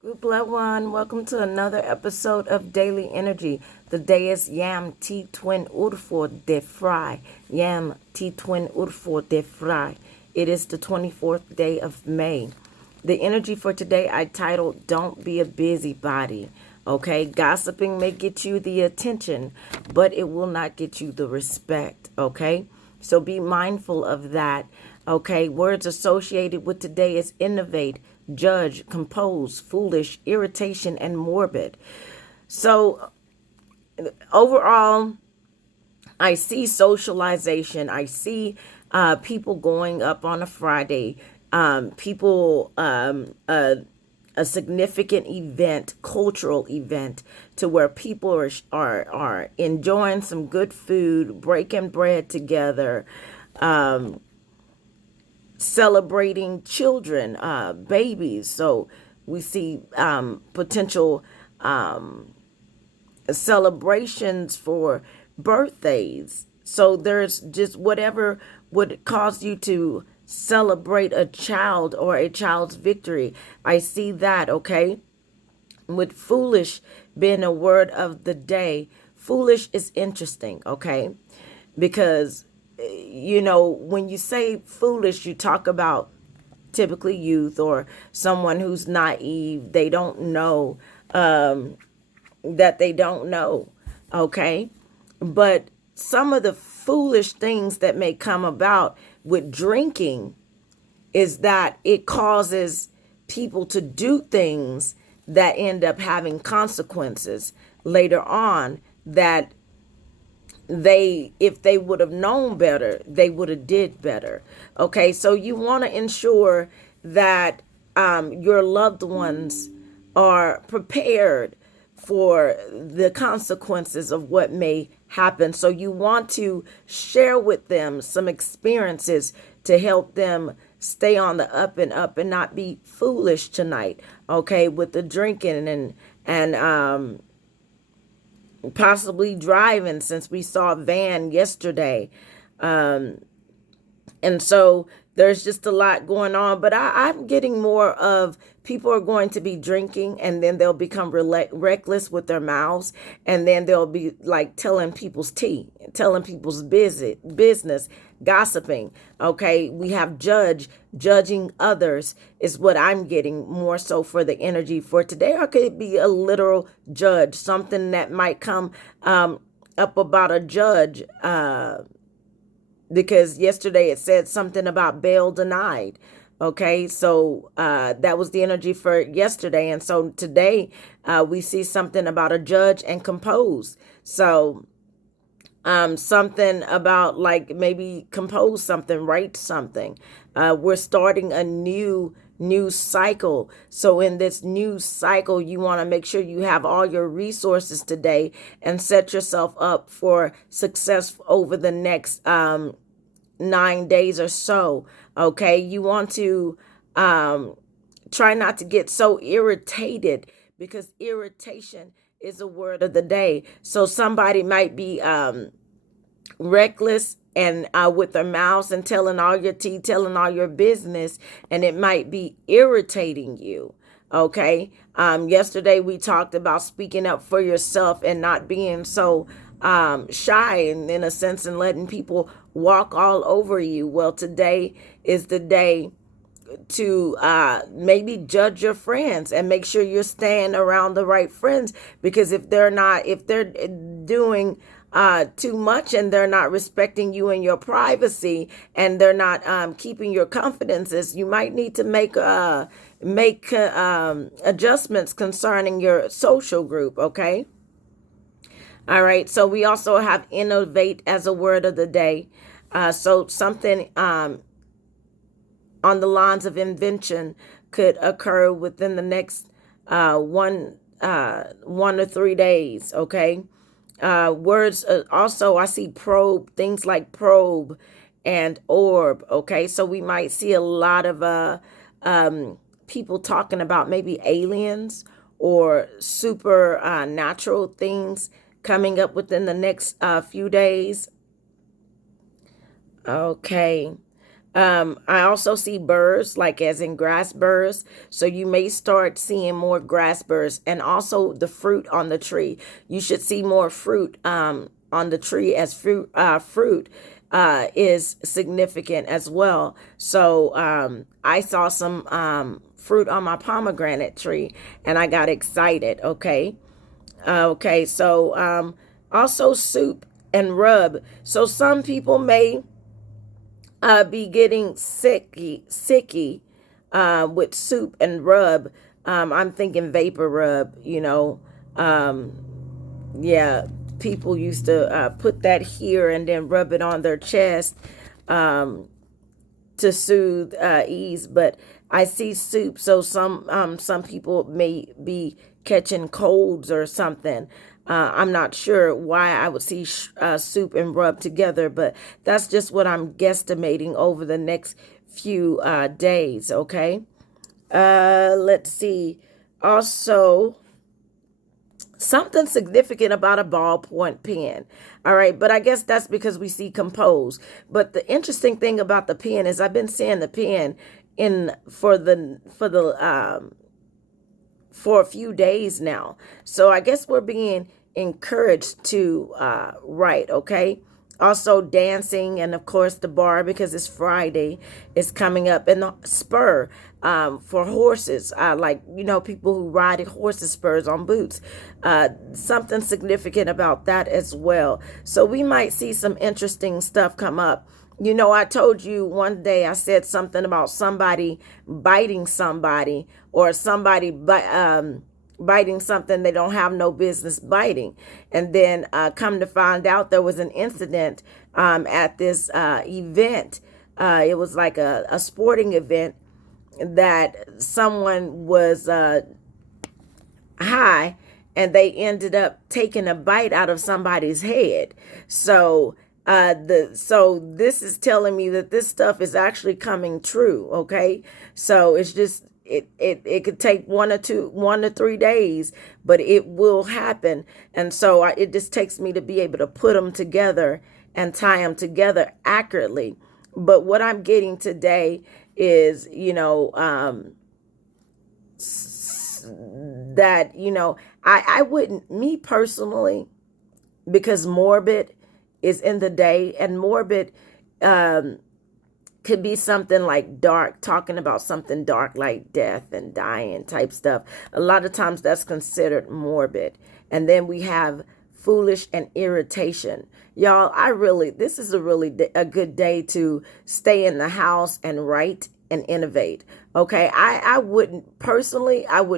Group Level One, welcome to another episode of Daily Energy. The day is Yam T Twin Urfor de Fry. Yam T Twin Urfor de Fry. It is the 24th day of May. The energy for today I titled Don't Be a Busybody. Okay, gossiping may get you the attention, but it will not get you the respect. Okay, so be mindful of that. Okay, words associated with today is innovate, judge, compose, foolish, irritation, and morbid. So overall, I see socialization. I see people going up on a Friday. People a significant event, cultural event, to where people are enjoying some good food, breaking bread together, celebrating children, babies. So we see potential celebrations for birthdays. So there's just whatever would cause you to celebrate a child or a child's victory. I see that, okay? With foolish being a word of the day, foolish is interesting, okay? Because, when you say foolish, you talk about typically youth or someone who's naive. They don't know that they don't know, okay? But some of the foolish things that may come about with drinking is that it causes people to do things that end up having consequences later on that they if they would have known better they would have did better. Okay, so you want to ensure that your loved ones are prepared for the consequences of what may happen. So you want to share with them some experiences to help them stay on the up and up and not be foolish tonight, okay, with the drinking and possibly driving, since we saw a van yesterday. And so there's just a lot going on, but I'm getting more of people are going to be drinking and then they'll become reckless with their mouths, and then they'll be like telling people's tea, telling people's business, gossiping. Okay, we have judging others is what I'm getting more so for the energy for today. Or could it be a literal judge, something that might come up about a judge, because yesterday it said something about bail denied. Okay, so that was the energy for yesterday. And so today we see something about a judge and compose. So something about like maybe compose something, write something. We're starting a new cycle. So in this new cycle, you want to make sure you have all your resources today and set yourself up for success over the next 9 days or so. Okay, you want to try not to get so irritated, because irritation is a word of the day. So somebody might be reckless and with their mouths and telling all your tea, telling all your business, and it might be irritating you. Okay. Yesterday we talked about speaking up for yourself and not being so shy and in a sense and letting people walk all over you. Well, today is the day to maybe judge your friends and make sure you're staying around the right friends, because if they're doing too much and they're not respecting you and your privacy, and they're not keeping your confidences, you might need to make adjustments concerning your social group. Okay. All right, so we also have innovate as a word of the day. So something on the lines of invention could occur within the next 1 or 3 days. Okay, words also I see probe, things like probe and orb. Okay, so we might see a lot of people talking about maybe aliens or super natural things coming up within the next few days. Okay. I also see burrs, like as in grass burrs. So you may start seeing more grass burrs, and also the fruit on the tree. You should see more fruit on the tree, as fruit is significant as well. So I saw some fruit on my pomegranate tree, and I got excited. Okay. Okay. So also soup and rub. So some people may be getting sicky with soup and rub. I'm thinking vapor rub, yeah, people used to put that here and then rub it on their chest to soothe ease. But I see soup, so some people may be catching colds or something. I'm not sure why I would see soup and rub together, but that's just what I'm guesstimating over the next few days. Okay. Let's see. Also, something significant about a ballpoint pen. All right, but I guess that's because we see compose. But the interesting thing about the pen is I've been seeing the pen in for a few days now. So I guess we're being encouraged to write. Okay. Also dancing, and of course the bar, because it's Friday, is coming up, and the spur for horses, like people who ride horses, spurs on boots. Something significant about that as well. So we might see some interesting stuff come up. I told you one day, I said something about somebody biting somebody, or somebody biting something they don't have no business biting. And then come to find out, there was an incident at this event. It was like a sporting event, that someone was high, and they ended up taking a bite out of somebody's head. So this is telling me that this stuff is actually coming true. Okay. So it's just, it could take 1 to 3 days, but it will happen. And so it just takes me to be able to put them together and tie them together accurately. But what I'm getting today is, that, I wouldn't, me personally, because morbid is in the day, and morbid could be something like dark, talking about something dark like death and dying type stuff. A lot of times that's considered morbid. And then we have foolish and irritation. Y'all, this is a good day to stay in the house and write and innovate. Okay. I would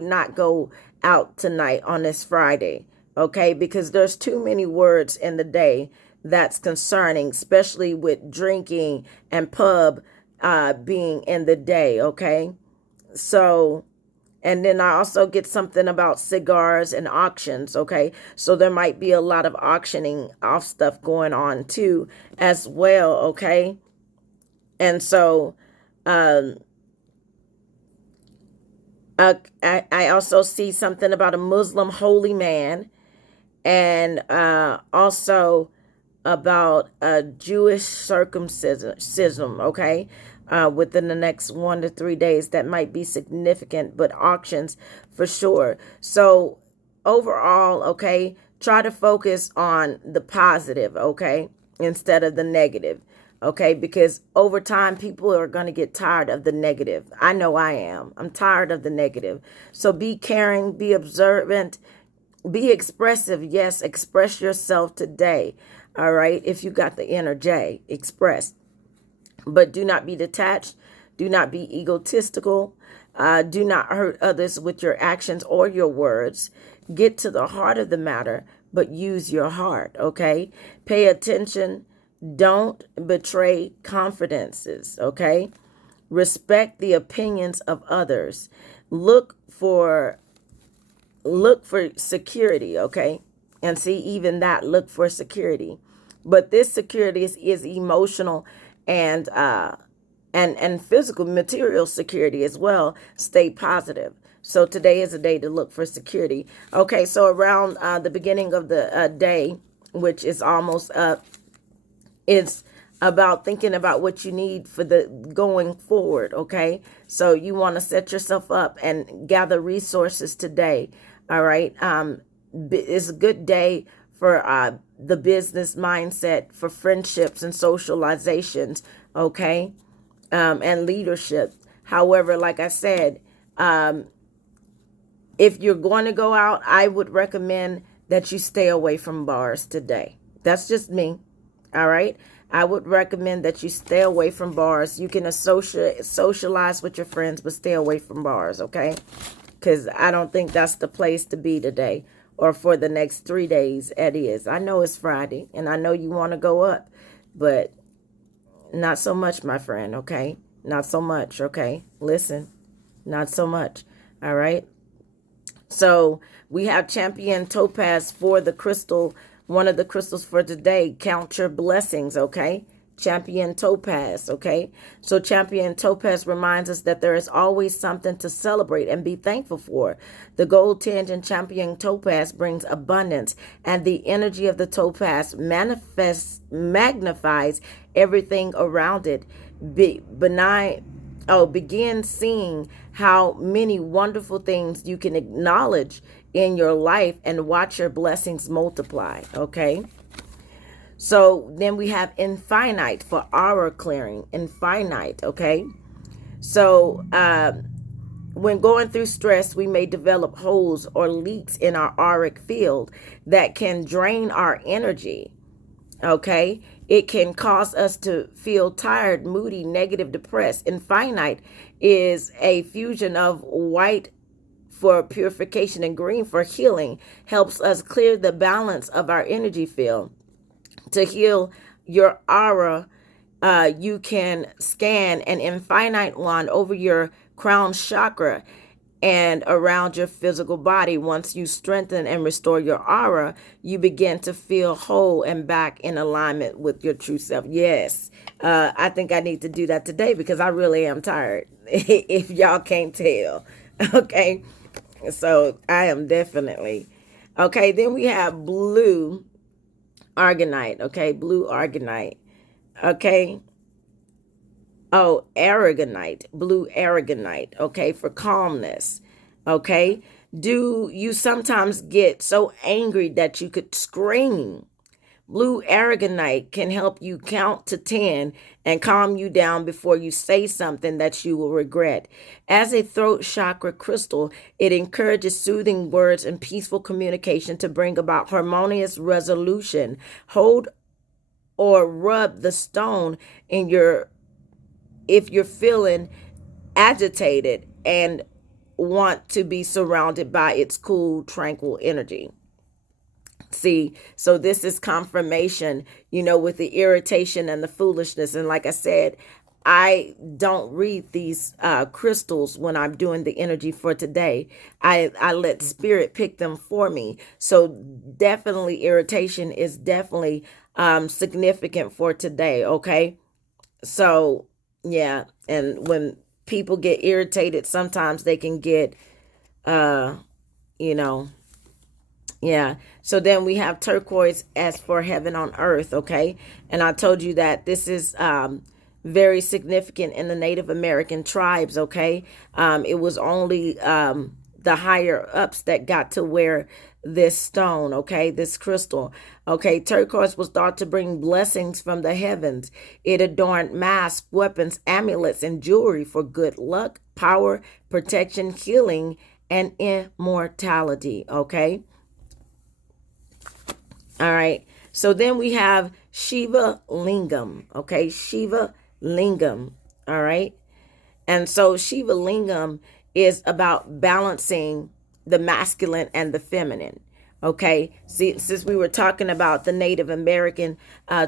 not go out tonight on this Friday. Okay. Because there's too many words in the day that's concerning, especially with drinking and pub being in the day. Okay. So, and then I also get something about cigars and auctions. Okay. So there might be a lot of auctioning off stuff going on too, as well. Okay. And so, I also see something about a Muslim holy man, and also about a Jewish circumcision, okay, within the next 1 to 3 days. That might be significant, but auctions for sure. So overall, okay, try to focus on the positive, okay, instead of the negative, okay, because over time, people are going to get tired of the negative. I know I am. I'm tired of the negative. So be caring, be observant, be expressive. Yes, express yourself today. All right. If you got the inner J, express. But do not be detached. Do not be egotistical. Do not hurt others with your actions or your words. Get to the heart of the matter, but use your heart. Okay. Pay attention. Don't betray confidences. Okay. Respect the opinions of others. Look for security, okay? And see, even that, look for security. But this security is emotional and physical, material security as well. Stay positive. So today is a day to look for security. Okay, so around the beginning of the day, which is almost up, it's about thinking about what you need for the going forward. Okay, so you want to set yourself up and gather resources today. All right, it's a good day for the business mindset, for friendships and socializations. Okay, and leadership. However, like I said, if you're going to go out, I would recommend that you stay away from bars today. That's just me. All right. I would recommend that you stay away from bars. You can socialize with your friends, but stay away from bars. Okay. Because I don't think that's the place to be today or for the next 3 days. It is. I know it's Friday and I know you want to go up, but not so much, my friend. Okay. Not so much. Okay. Listen, not so much. All right. So we have champion topaz for the crystal, one of the crystals for today. Count your blessings, okay? Champion topaz, okay? So champion topaz reminds us that there is always something to celebrate and be thankful for. The gold tinge in champion topaz brings abundance, and the energy of the topaz magnifies everything around it. Begin seeing how many wonderful things you can acknowledge in your life and watch your blessings multiply. Okay. So then we have infinite for aura clearing. Infinite. Okay. So when going through stress, we may develop holes or leaks in our auric field that can drain our energy. Okay, it can cause us to feel tired, moody, negative, depressed. Infinite is a fusion of white for purification and green for healing, helps us clear the balance of our energy field. To heal your aura, you can scan an infinite wand over your crown chakra and around your physical body. Once you strengthen and restore your aura, you begin to feel whole and back in alignment with your true self. Yes, I think I need to do that today because I really am tired, if y'all can't tell. Okay, so I am definitely. Okay, then we have blue argonite. Okay, blue argonite. Okay. Oh, aragonite, blue aragonite, okay, for calmness, okay? Do you sometimes get so angry that you could scream? Blue aragonite can help you count to 10 and calm you down before you say something that you will regret. As a throat chakra crystal, it encourages soothing words and peaceful communication to bring about harmonious resolution. Hold or rub the stone in your if you're feeling agitated and want to be surrounded by its cool, tranquil energy. See, so this is confirmation, with the irritation and the foolishness. And like I said, I don't read these crystals when I'm doing the energy for today. I let spirit pick them for me. So definitely irritation is definitely significant for today. Okay. So yeah, and when people get irritated, sometimes they can get, you know, yeah. So then we have turquoise as for heaven on earth, okay? And I told you that this is very significant in the Native American tribes, okay? It was only the higher ups that got to wear this stone, okay, this crystal. Okay, turquoise was thought to bring blessings from the heavens. It adorned masks, weapons, amulets, and jewelry for good luck, power, protection, healing, and immortality, okay? All right. So then we have Shiva Lingam, okay? Shiva Lingam, all right? And so Shiva Lingam is about balancing the masculine and the feminine. Okay, see, since we were talking about the Native American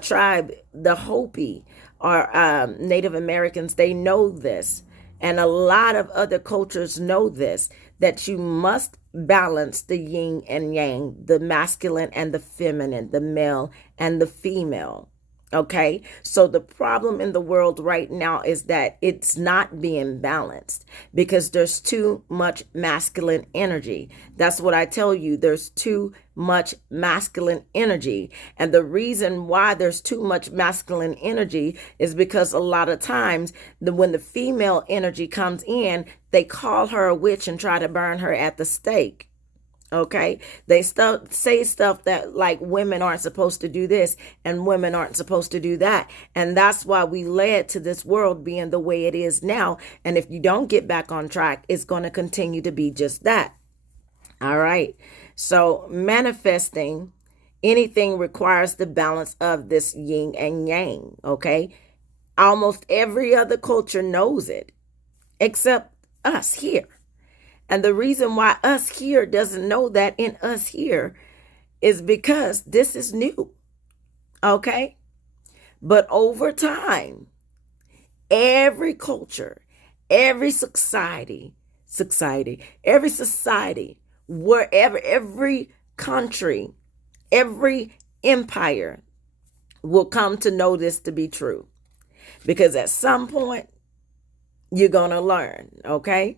tribe, the Hopi are Native Americans, they know this. And a lot of other cultures know this, that you must balance the yin and yang, the masculine and the feminine, the male and the female. Okay, so the problem in the world right now is that it's not being balanced because there's too much masculine energy. That's what I tell you. There's too much masculine energy. And the reason why there's too much masculine energy is because a lot of times when the female energy comes in, they call her a witch and try to burn her at the stake. Okay, they say stuff that like women aren't supposed to do this and women aren't supposed to do that. And that's why we led to this world being the way it is now. And if you don't get back on track, it's going to continue to be just that. All right. So manifesting anything requires the balance of this yin and yang. Okay. Almost every other culture knows it except us here. And the reason why us here doesn't know that in us here is because this is new. Okay? But over time, every culture, every society, wherever, every country, every empire will come to know this to be true. Because at some point, you're going to learn, okay?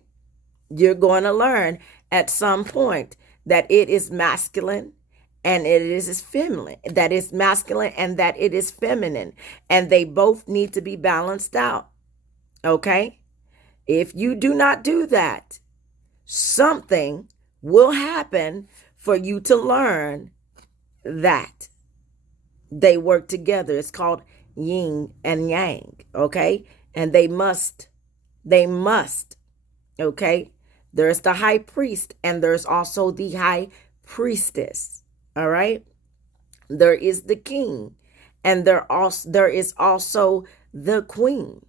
You're going to learn at some point that it is masculine and it is feminine, that it's masculine and that it is feminine, and they both need to be balanced out. Okay? If you do not do that, something will happen for you to learn that they work together. It's called yin and yang, okay? And they must, okay? There's the high priest and there's also the high priestess. All right. There is the king and there is also the queen.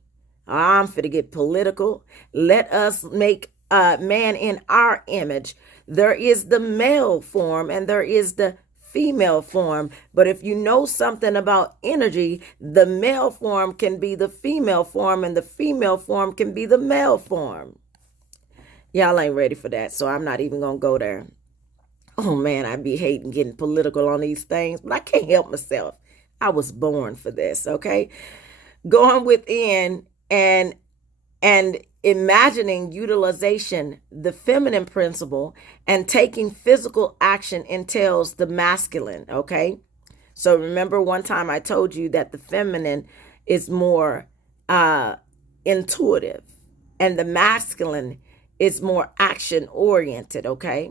I'm finna get political. Let us make man in our image. There is the male form and there is the female form. But if you know something about energy, the male form can be the female form and the female form can be the male form. Y'all ain't ready for that, so I'm not even going to go there. Oh, man, I be hating getting political on these things, but I can't help myself. I was born for this, okay? Going within and imagining utilization, the feminine principle, and taking physical action entails the masculine, okay? So remember one time I told you that the feminine is more intuitive and the masculine is more action oriented, okay?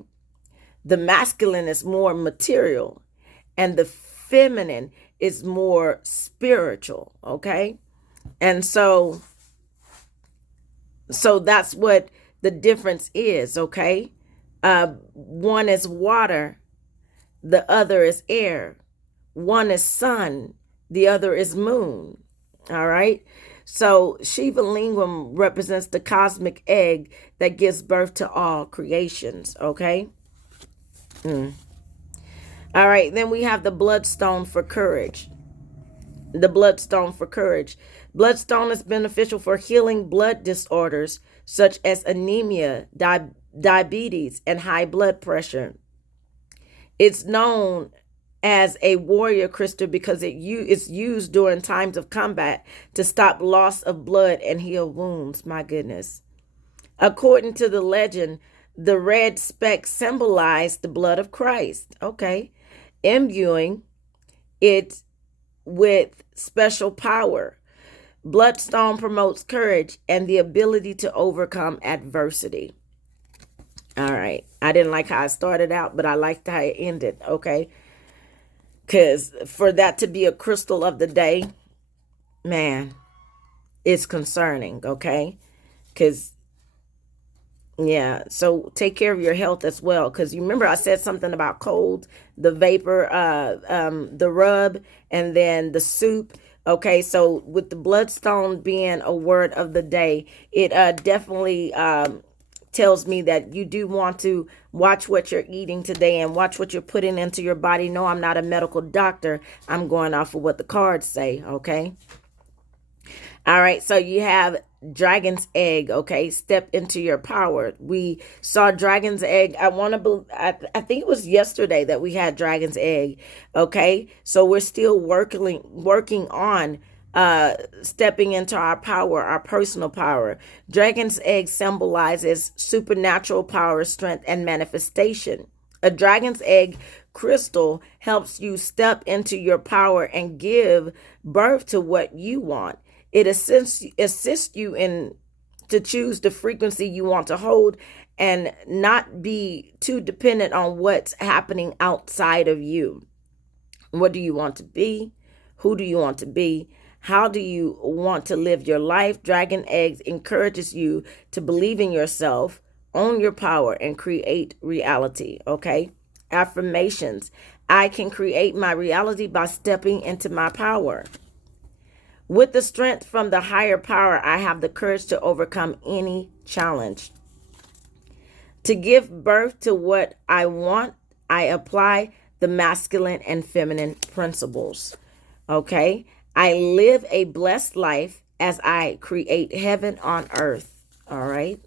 The masculine is more material and the feminine is more spiritual, okay? And so that's what the difference is, okay? One is water, the other is air. One is sun, the other is moon, all right? So Shiva Lingam represents the cosmic egg that gives birth to all creations, okay? All right, then we have the bloodstone for courage. The bloodstone for courage. Bloodstone is beneficial for healing blood disorders such as anemia, diabetes, and high blood pressure. It's known as a warrior crystal because it's used during times of combat to stop loss of blood and heal wounds. My goodness. According to the legend, the red speck symbolized the blood of Christ. Okay. Imbuing it with special power. Bloodstone promotes courage and the ability to overcome adversity. All right. I didn't like how I started out, but I liked how it ended. Okay. Because for that to be a crystal of the day, man, it's concerning, okay? Because, yeah, so take care of your health as well. Because you remember I said something about cold, the vapor, the rub, and then the soup. Okay, so with the bloodstone being a word of the day, it definitely tells me that you do want to watch what you're eating today and watch what you're putting into your body. No, I'm not a medical doctor. I'm going off of what the cards say, okay? All right, so you have dragon's egg. Okay, step into your power. We saw dragon's egg. I think it was yesterday that we had dragon's egg. Okay, so we're still working on stepping into our power, our personal power. Dragon's egg symbolizes supernatural power, strength, and manifestation. A dragon's egg crystal helps you step into your power and give birth to what you want. It assists you in to choose the frequency you want to hold and not be too dependent on what's happening outside of you. What do you want to be? Who do you want to be? How do you want to live your life? Dragon Eggs encourages you to believe in yourself, own your power, and create reality. Okay? Affirmations. I can create my reality by stepping into my power. With the strength from the higher power, I have the courage to overcome any challenge. To give birth to what I want, I apply the masculine and feminine principles. Okay? I live a blessed life as I create heaven on earth. All right?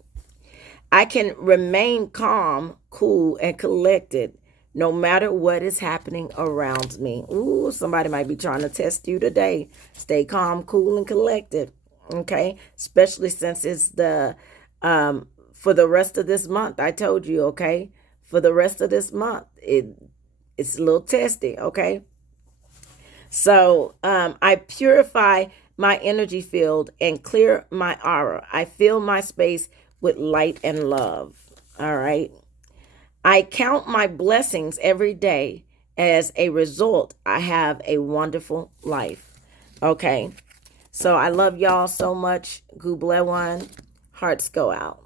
I can remain calm, cool, and collected no matter what is happening around me. Ooh, somebody might be trying to test you today. Stay calm, cool, and collected. Okay? Especially since it's for the rest of this month. I told you, okay? For the rest of this month, it's a little testy, okay? So I purify my energy field and clear my aura. I fill my space with light and love. All right. I count my blessings every day. As a result, I have a wonderful life. Okay. So I love y'all so much. Gublewan. Hearts go out.